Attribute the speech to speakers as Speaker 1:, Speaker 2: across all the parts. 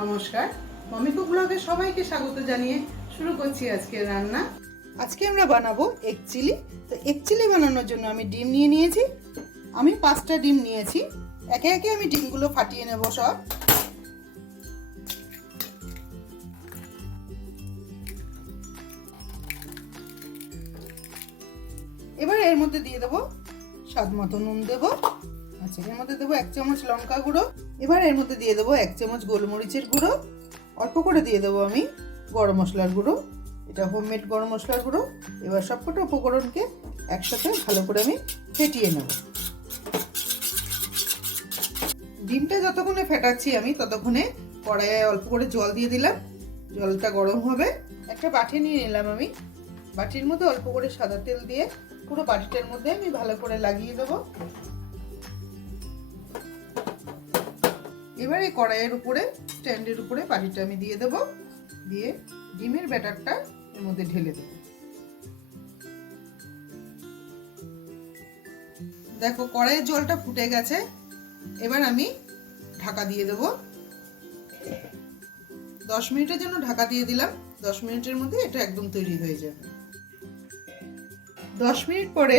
Speaker 1: নমস্কার। মমিকু ব্লগে সবাইকে স্বাগত জানিয়ে শুরু করছি আজকে রান্না। আজকে আমরা বানাবো এগ চিলি তো এগ চিলি বানানোর জন্য আমি ডিম নিয়ে নিয়েছি। আমি পাঁচটা ডিম নিয়েছি। একে একে আমি ডিমগুলো ফাটিয়ে নেব সব। এবার এর মধ্যে দিয়ে দেবো স্বাদ মতো নুন দেবো। আচ্ছা এর মধ্যে দেবো এক চামচ লঙ্কা গুঁড়ো। এবার এর মধ্যে দিয়ে দেবো এক চামচ গোলমরিচের গুঁড়ো। অল্প করে দিয়ে দেবো আমি গরম মশলার গুঁড়ো। এটা হোমমেড গরম মশলার গুঁড়ো। এবার সবকটা উপকরণকে একসাথে ভালো করে আমি ফেটিয়ে নেব। ডিমটা যতক্ষণে ফেটাচ্ছি আমি, ততক্ষণে কড়াইয়ে অল্প করে জল দিয়ে দিলাম। জলটা গরম হবে। একটা বাটি নিয়ে নিলাম আমি। বাটির মধ্যে অল্প করে সাদা তেল দিয়ে পুরো বাটিটার মধ্যে আমি ভালো করে লাগিয়ে দেবো। এবার এই কড়াইয়ের উপরে, স্ট্যান্ডের উপরে বাটিটা আমি দিয়ে দেব। দিয়ে ডিমের ব্যাটারটা এর মধ্যে ঢেলে দেব। দেখো, কড়াইয়ের জলটা ফুটে গেছে। এবার আমি ঢাকা দিয়ে দেব। দশ মিনিটের জন্য ঢাকা দিয়ে দিলাম। দশ মিনিটের মধ্যে এটা একদম তৈরি হয়ে যাবে। দশ মিনিট পরে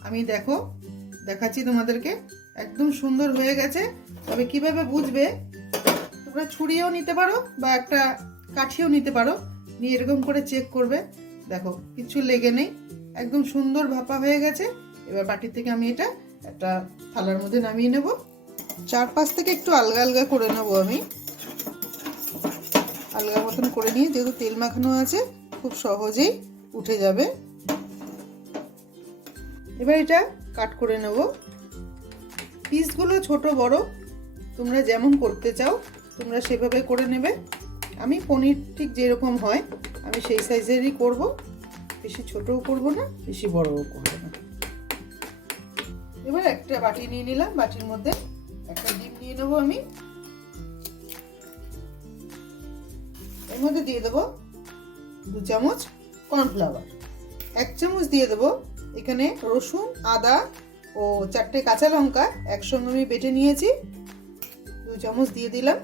Speaker 1: আমি দেখো, দেখাচ্ছি তোমাদেরকে, একদম সুন্দর হয়ে গেছে। তবে কীভাবে বুঝবে? তোমরা ছুরিও নিতে পারো বা একটা কাঠিও নিতে পারো। নিয়ে এরকম করে চেক করবে। দেখো, কিছু লেগে নেই। একদম সুন্দর ভাপা হয়ে গেছে। এবার বাটি থেকে আমি এটা একটা থালার মধ্যে নামিয়ে নেব। চার চারপাশ থেকে একটু আলগা আলগা করে নেব আমি। আলগা মতন করে নিয়ে যেহেতু তেল মাখানো আছে, খুব সহজেই উঠে যাবে। এবার এটা কাট করে নেব। পিসগুলো ছোট বড়। তোমরা যেমন করতে চাও, তোমরা সেভাবে করে নেবে। আমি পনির ঠিক যেরকম হয়, আমি সেই সাইজেরই করব। বেশি ছোটও করব না, বেশি বড়ও করব না। এবার একটা বাটি নিয়ে নিলাম, বাটির মধ্যে একটা ডিম নিয়ে নেব আমি। এর মধ্যে দিয়ে দেবো দু চামচ কর্নফ্লাওয়ার। এক চামচ দিয়ে দেবো এখানে রসুন, আদা ও চারটে কাঁচা লঙ্কা একসঙ্গে আমি বেটে নিয়েছি। চামচ দিয়ে দিলাম।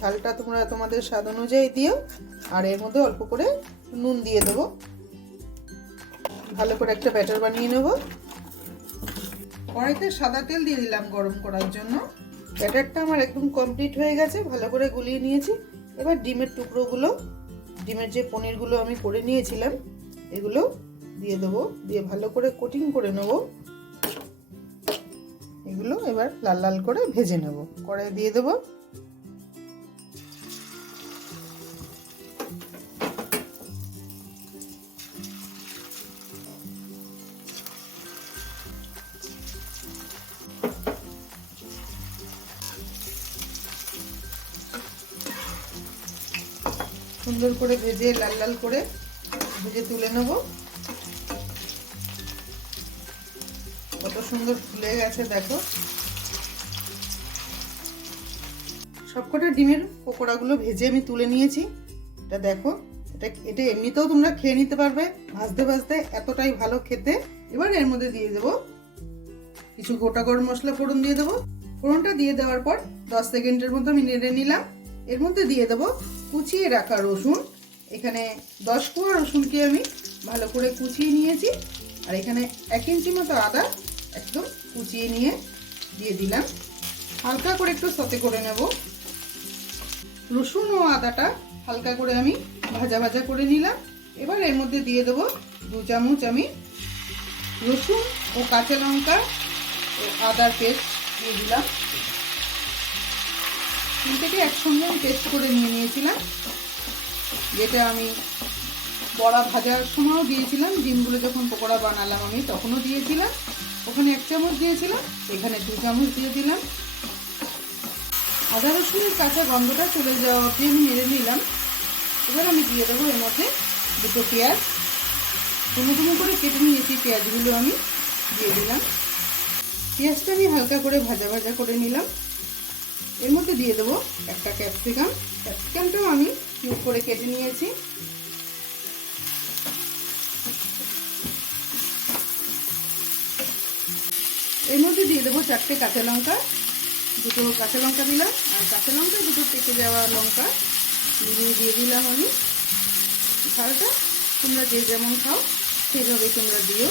Speaker 1: ঝালটা তোমরা তোমাদের স্বাদ অনুযায়ী দিও। আর এর মধ্যে অল্প করে নুন দিয়ে দেবো। ভালো করে একটা ব্যাটার বানিয়ে নেব। কড়াইতে সাদা তেল দিয়ে দিলাম গরম করার জন্য। ব্যাটারটা আমার একদম কমপ্লিট হয়ে গেছে, ভালো করে গুলিয়ে নিয়েছি। এবার ডিমের টুকরোগুলো, ডিমের যে পনিরগুলো আমি করে নিয়েছিলাম, এগুলো দিয়ে দেবো। দিয়ে ভালো করে কোটিং করে নেব। এগুলো এবার লাল লাল করে ভেজে নেব। কড়াই দিয়ে দেবো। সুন্দর করে ভেজে লাল লাল করে ভেজে তুলে নেব। কত সুন্দর ফুলে গেছে, দেখো। সবকটা ডিমের পকোড়াগুলো ভেজে আমি তুলে নিয়েছি। এটা দেখো, এটা এটা এমনিতেও তোমরা খেয়ে নিতে পারবে, ভাজতে ভাজতে এতটাই ভালো খেতে। এবার এর মধ্যে দিয়ে দেবো কিছু গোটা গরম মশলা ফোড়ন দিয়ে দেবো। ফোড়নটা দিয়ে দেওয়ার পর দশ সেকেন্ডের মতো আমি নেড়ে নিলাম। এর মধ্যে দিয়ে দেবো কুচিয়ে রাখা রসুন। এখানে দশ কোয়া রসুনকে আমি ভালো করে কুচিয়ে নিয়েছি। আর এখানে এক ইঞ্চি মতো আদা একদম কুচিয়ে নিয়ে দিয়ে দিলাম। হালকা করে একটু সতে করে নেব। রসুন ও আদাটা হালকা করে আমি ভাজা ভাজা করে নিলাম। এবার এর মধ্যে দিয়ে দেবো দু চামচ আমি রসুন ও কাঁচা লঙ্কা ও আদার পেস্ট দিয়ে দিলাম। তিনটেকে একসঙ্গে আমি পেস্ট করে নিয়ে নিয়েছিলাম। যেটা আমি বড়া ভাজার সময়ও দিয়েছিলাম। ডিমগুলো যখন পকোড়া বানালাম আমি তখনও দিয়েছিলাম। ওখানে এক চামচ দিয়েছিলাম, এখানে দু চামচ দিয়ে দিলাম। আদা রসুনের কাঁচা গন্ধটা চলে যাওয়া অবধি আমি নেড়ে নিলাম। এবার আমি দিয়ে দেবো এর মধ্যে দুটো পেঁয়াজ। ডুমো ডুমো করে কেটে নিয়েছি পেঁয়াজগুলো আমি, দিয়ে দিলাম। পেঁয়াজটা আমি হালকা করে ভাজা ভাজা করে নিলাম। এর মধ্যে দিয়ে দেবো একটা ক্যাপসিকাম। ক্যাপসিকামটাও আমি কিউব করে কেটে নিয়েছি। এর মধ্যে দিয়ে দেবো চারটে কাঁচা লঙ্কা, দুটো কাঁচা লঙ্কা দিলাম, আর কাঁচা লঙ্কা, দুটো পেকে যাওয়া লঙ্কা মিলিয়ে দিয়ে দিলাম আমি। ঝালটা তোমরা যে যেমন খাও সেইভাবে তোমরা দিও।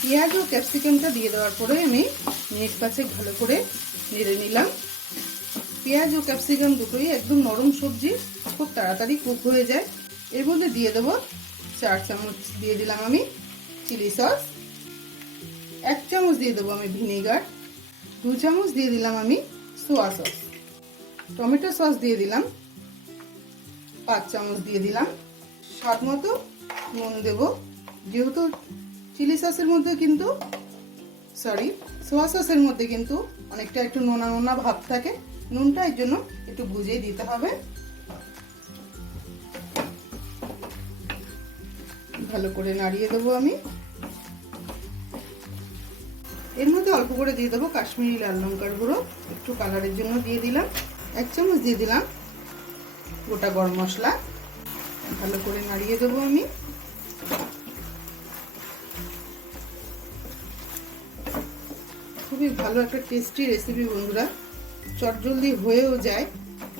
Speaker 1: পেঁয়াজ ও ক্যাপসিকামটা দিয়ে দেওয়ার পরে আমি মিনিট পাঁচেক ভালো করে নেড়ে নিলাম। পেঁয়াজ ও ক্যাপসিকাম দুটোই একদম নরম সবজি, খুব তাড়াতাড়ি কুক হয়ে যায়। এর মধ্যে দিয়ে দেবো চার চামচ দিয়ে দিলাম আমি। Chilli sauce. এক চামচ দিয়ে দেবো আমি ভিনেগার। দু চামচ দিয়ে দিলাম আমি সোয়া সস। টমেটো সস দিয়ে দিলাম। পাঁচ চামচ দিয়ে দিলাম। স্বাদ মতো নুন দেব। যেহেতু চিলি সসের মধ্যে কিন্তু, সরি, সোয়া সসের মধ্যে কিন্তু অনেকটা একটু নোনা নোনা ভাব থাকে। নুনটা এর জন্য একটু বুঝেই দিতে হবে। ভালো করে নাড়িয়ে দেবো আমি। এর মধ্যে অল্প করে দিয়ে দেবো কাশ্মীরি লাল লঙ্কার গুঁড়ো, একটু কালারের জন্য দিয়ে দিলাম। এক চামচ দিয়ে দিলাম গোটা গরম মশলা। ভালো করে নাড়িয়ে দেবো আমি। খুবই ভালো একটা টেস্টি রেসিপি বন্ধুরা। চটজলদি হয়েও যায়।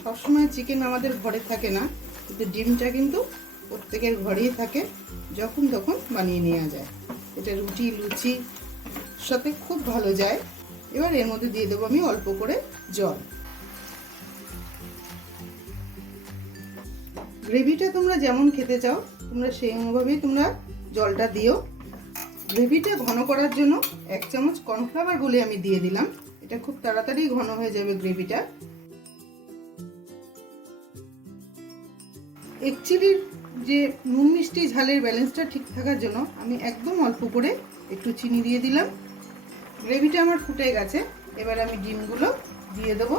Speaker 1: সবসময় চিকেন আমাদের ঘরে থাকে না, কিন্তু ডিমটা কিন্তু প্রত্যেকের ঘরেই থাকে, যখন তখন বানিয়ে নেওয়া যায়। এটা রুটি, লুচি সাথে খুব ভালো যায়। এবার এর মধ্যে দিয়ে দেবো আমি অল্প করে জল। গ্রেভিটা তোমরা যেমন খেতে চাও, তোমরা সেই অনুভাবেই তোমরা জলটা দিও। গ্রেভিটা ঘন করার জন্য এক চামচ কর্নফ্লাওয়ার গুলে আমি দিয়ে দিলাম। এটা খুব তাড়াতাড়ি ঘন হয়ে যাবে গ্রেভিটা। একচুয়ালির যে নুন মিষ্টি ঝালের ব্যালেন্সটা ঠিক থাকার জন্য আমি একদম অল্প করে একটু চিনি দিয়ে দিলাম। গ্রেভিটা আমার ফুটে গেছে। এবার আমি ডিমগুলো দিয়ে দেবো।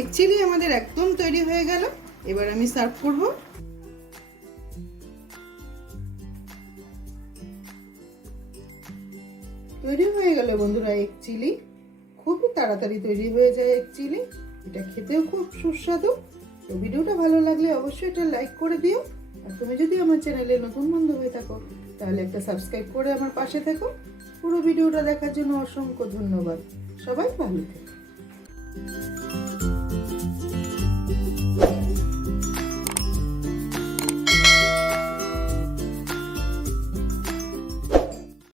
Speaker 1: একচুয়ালি আমাদের একদম তৈরি হয়ে গেল। এবার আমি সার্ভ করব। তৈরি হয়ে গেল বন্ধুরা এক চিলি। খুবই তাড়াতাড়ি তৈরি হয়ে যায় এক চিলি। এটা খেতেও খুব সুস্বাদু। তো ভিডিওটা ভালো লাগলে অবশ্যই এটা লাইক করে দিও। আর তুমি যদি আমার চ্যানেলে নতুন বন্ধু হয়ে থাকো, তাহলে একটা সাবস্ক্রাইব করে আমার পাশে থেকো। পুরো ভিডিওটা দেখার জন্য অসংখ্য ধন্যবাদ। সবাই ভালো থেকো।